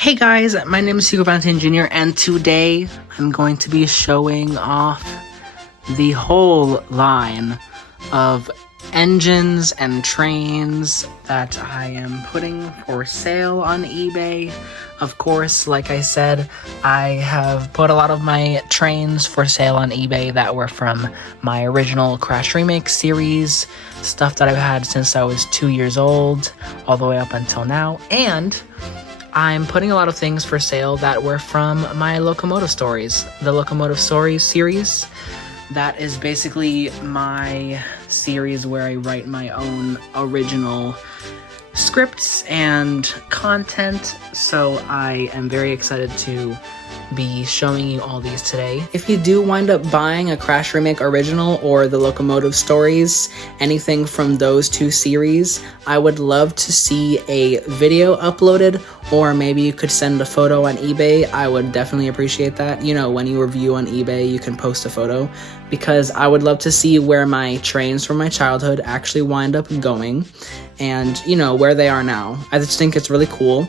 Hey guys, my name is Hugo Jr. and today I'm going to be showing off the whole line of engines and trains that I am putting for sale on eBay. Of course, like I said, I have put a lot of my trains for sale on eBay that were from my original Crash Remake series, stuff that I've had since I was 2 years old, all the way up until now, and I'm putting a lot of things for sale that were from my Locomotive Stories. The Locomotive Stories series, that is basically my series where I write my own original scripts and content, so I am very excited to be showing you all these today. If you do wind up buying a Crash Remake original or the Locomotive Stories, anything from those two series, I would love to see a video uploaded, or maybe you could send a photo on eBay. I would definitely appreciate that. You know, when you review on eBay, you can post a photo, because I would love to see where my trains from my childhood actually wind up going and, you know, where they are now. I just think it's really cool.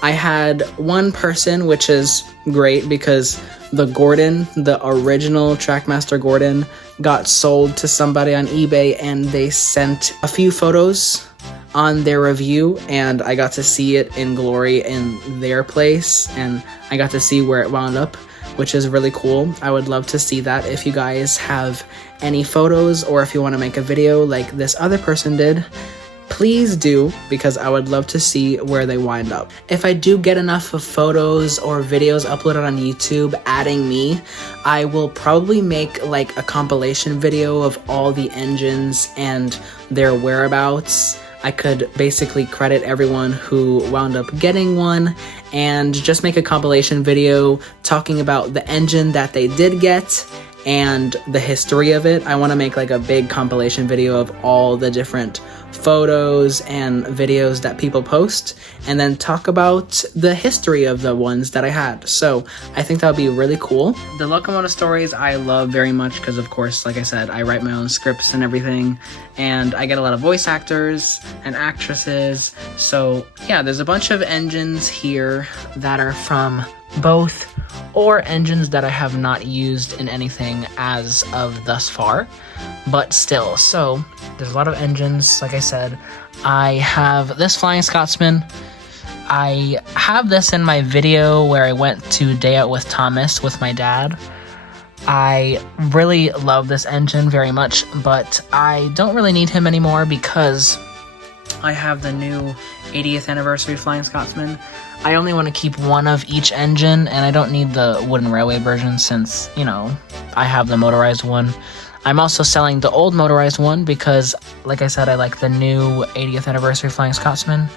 I had one person, which is great because the Gordon, the original Trackmaster Gordon, got sold to somebody on eBay, and they sent a few photos on their review, and I got to see it in glory in their place, and I got to see where it wound up, which is really cool. I would love to see that. If you guys have any photos, or if you want to make a video like this other person did, please do, because I would love to see where they wind up. If I do get enough of photos or videos uploaded on YouTube adding me, I will probably make like a compilation video of all the engines and their whereabouts. I could basically credit everyone who wound up getting one and just make a compilation video talking about the engine that they did get and the history of it. I want to make like a big compilation video of all the different photos and videos that people post, and then talk about the history of the ones that I had. So I think that would be really cool. The Locomotive Stories I love very much because, of course, like I said, I write my own scripts and everything, and I get a lot of voice actors and actresses. So yeah, there's a bunch of engines here that are from both, or engines that I have not used in anything as of thus far, but still. So there's a lot of engines. Like I said, I have this Flying Scotsman. I have this in my video where I went to Day Out with Thomas with my dad. I really love this engine very much, but I don't really need him anymore because I have the new 80th anniversary Flying Scotsman. I only want to keep one of each engine, and I don't need the wooden railway version since, you know, I have the motorized one. I'm also selling the old motorized one because, like I said, I like the new 80th anniversary Flying Scotsman.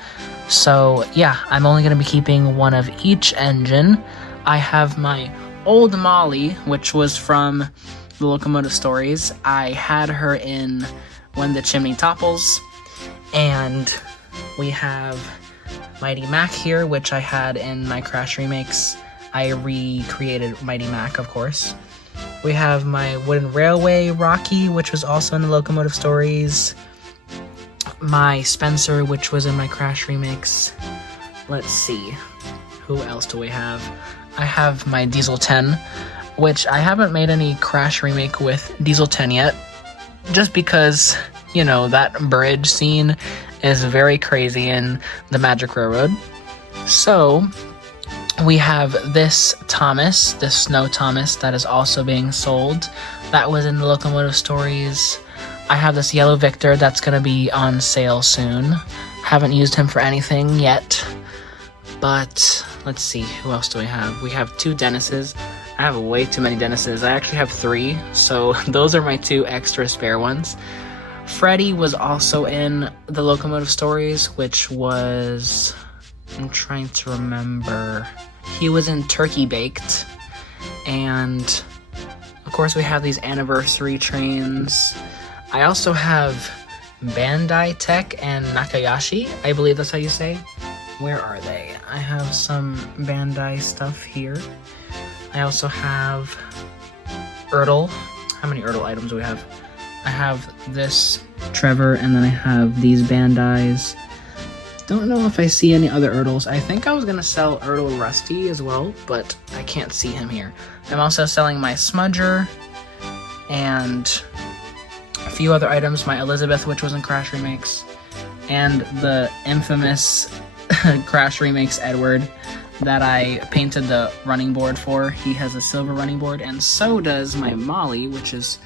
So yeah, I'm only going to be keeping one of each engine. I have my old Molly, which was from the Locomotive Stories. I had her in When the Chimney Topples, and we have Mighty Mac here, which I had in my Crash Remakes. I recreated Mighty Mac, of course. We have my Wooden Railway Rocky, which was also in the Locomotive Stories. My Spencer, which was in my Crash Remakes. Let's see, who else do we have? I have my Diesel 10, which I haven't made any Crash Remake with Diesel 10 yet, just because, you know, that bridge scene is very crazy in the Magic Railroad. So we have this Thomas, this Snow Thomas, that is also being sold. That was in the Locomotive Stories. I have this Yellow Victor that's going to be on sale soon. Haven't used him for anything yet. But let's see, who else do we have? We have two Dennises. I have way too many Dennises. I actually have 3, so those are my 2 extra spare ones. Freddy was also in the Locomotive Stories, which was, I'm trying to remember, he was in Turkey Baked. And of course we have these anniversary trains. I also have Bandai Tech and Nakayashi, I believe that's how you say. Where are they? I have some Bandai stuff here. I also have Ertl. How many Ertl items do we have? I have this Trevor, and then I have these Bandais. don't know if I see any other Erdles. I think I was gonna sell Erdl Rusty as well, but I can't see him here. I'm also selling my Smudger and a few other items, my Elizabeth, which was in Crash Remakes, and the infamous Crash Remakes Edward that I painted the running board for. He has a silver running board, and so does my Molly, which is,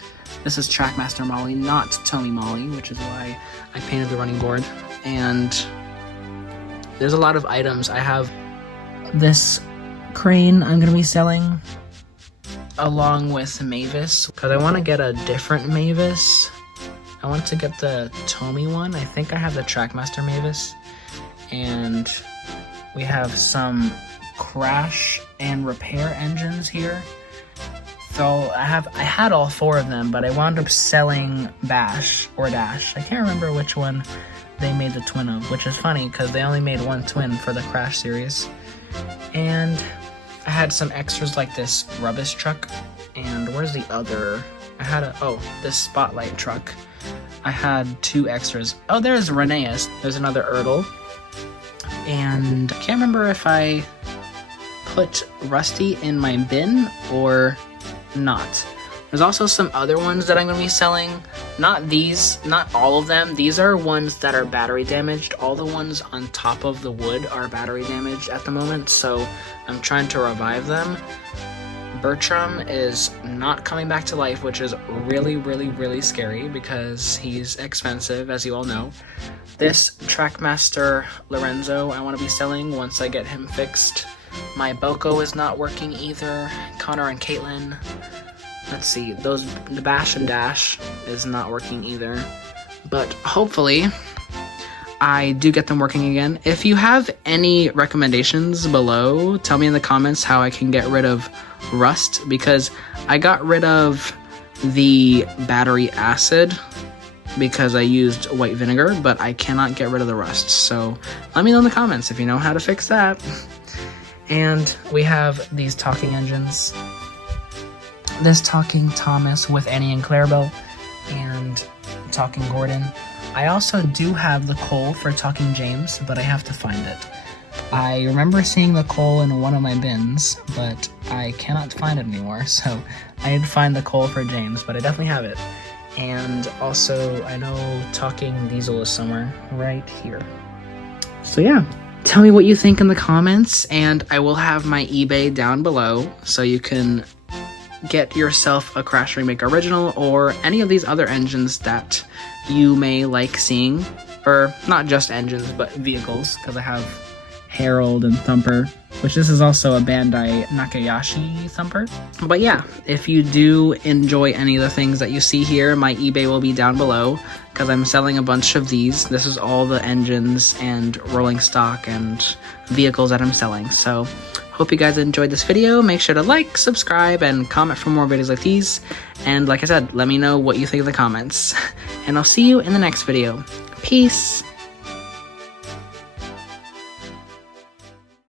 this is Trackmaster Molly, not Tommy Molly, which is why I painted the running board. And there's a lot of items. I have this crane I'm going to be selling along with Mavis, because I want to get a different Mavis. I want to get the Tommy one. I think I have the Trackmaster Mavis. And we have some crash and repair engines here. So I had all 4 of them, but I wound up selling Bash or Dash. I can't remember which one they made the twin of, which is funny because they only made 1 twin for the Crash series. And I had some extras like this rubbish truck. And where's the other? I had this spotlight truck. I had 2 extras. Oh, there's Rheneas. There's another Erdl. And I can't remember if I put Rusty in my bin or not. There's also some other ones that I'm going to be selling. Not these, not all of them. These are ones that are battery damaged. All the ones on top of the wood are battery damaged at the moment, so I'm trying to revive them. Bertram is not coming back to life, which is really, really, really scary because he's expensive, as you all know. This Trackmaster Lorenzo I want to be selling once I get him fixed. My Boko is not working either. Connor and Caitlin. Let's see, the Bash and Dash is not working either. But hopefully I do get them working again. If you have any recommendations below, tell me in the comments how I can get rid of rust, because I got rid of the battery acid because I used white vinegar, but I cannot get rid of the rust. So let me know in the comments if you know how to fix that. And we have these talking engines. This talking Thomas with Annie and Clarabelle, and talking Gordon. I also do have the coal for talking James, but I have to find it. I remember seeing the coal in one of my bins, but I cannot find it anymore, so I need to find the coal for James, but I definitely have it. And also, I know Talking Diesel is somewhere right here. So yeah, tell me what you think in the comments, and I will have my eBay down below, so you can get yourself a Crash Remake Original or any of these other engines that you may like seeing. Or not just engines, but vehicles, because I have Harold and Thumper, which this is also a Bandai Nakayashi Thumper. But yeah, if you do enjoy any of the things that you see here, my eBay will be down below, because I'm selling a bunch of these. This is all the engines and rolling stock and vehicles that I'm selling. So hope you guys enjoyed this video. Make sure to like, subscribe, and comment for more videos like these. And like I said, let me know what you think in the comments. And I'll see you in the next video. Peace!